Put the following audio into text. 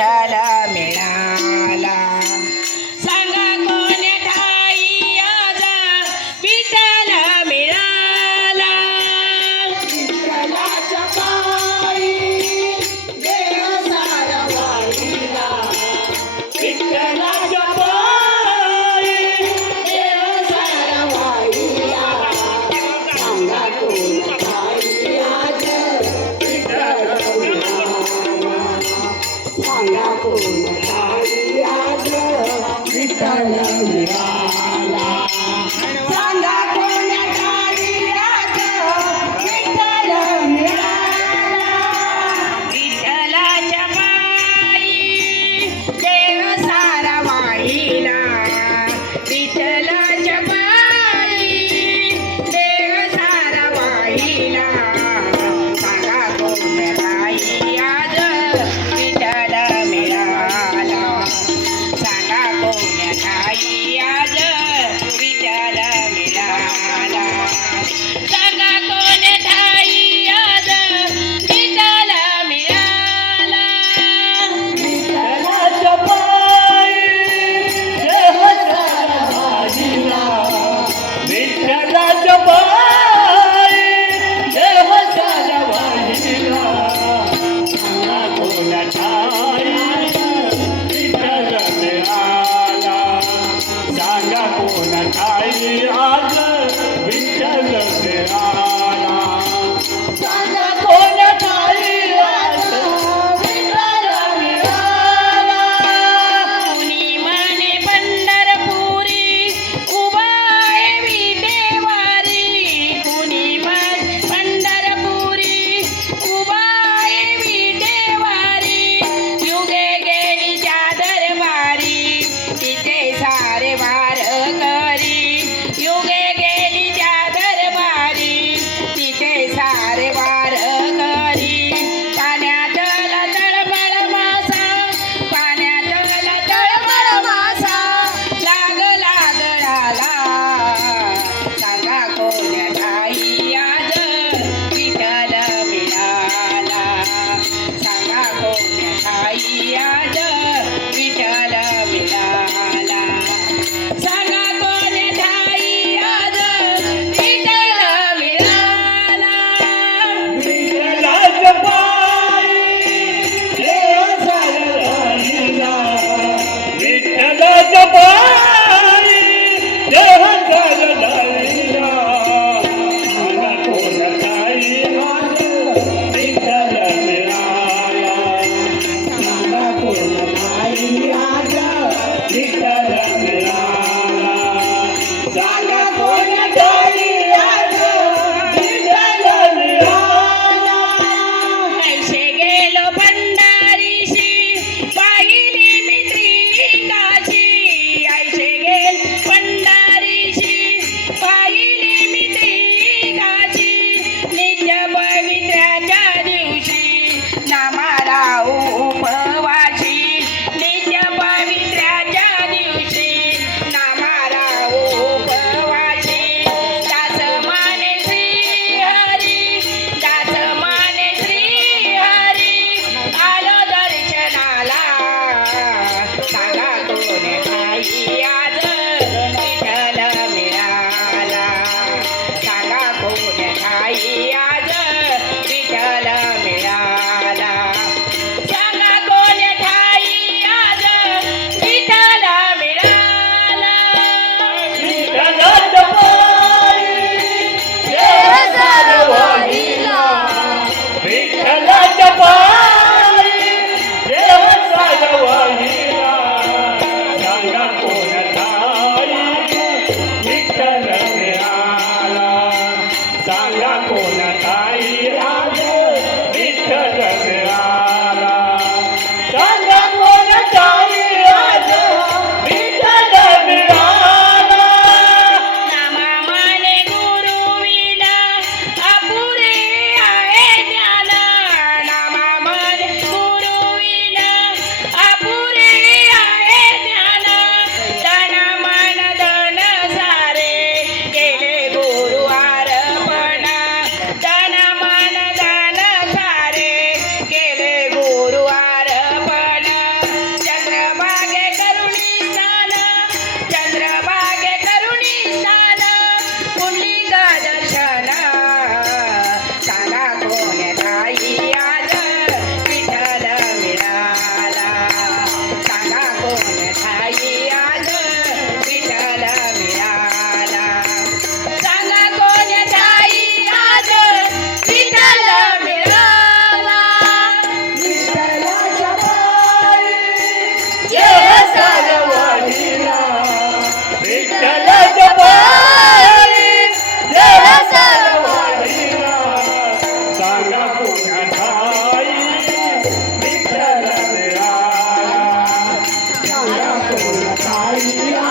চালা ahí. Yeah baby. 好，呀。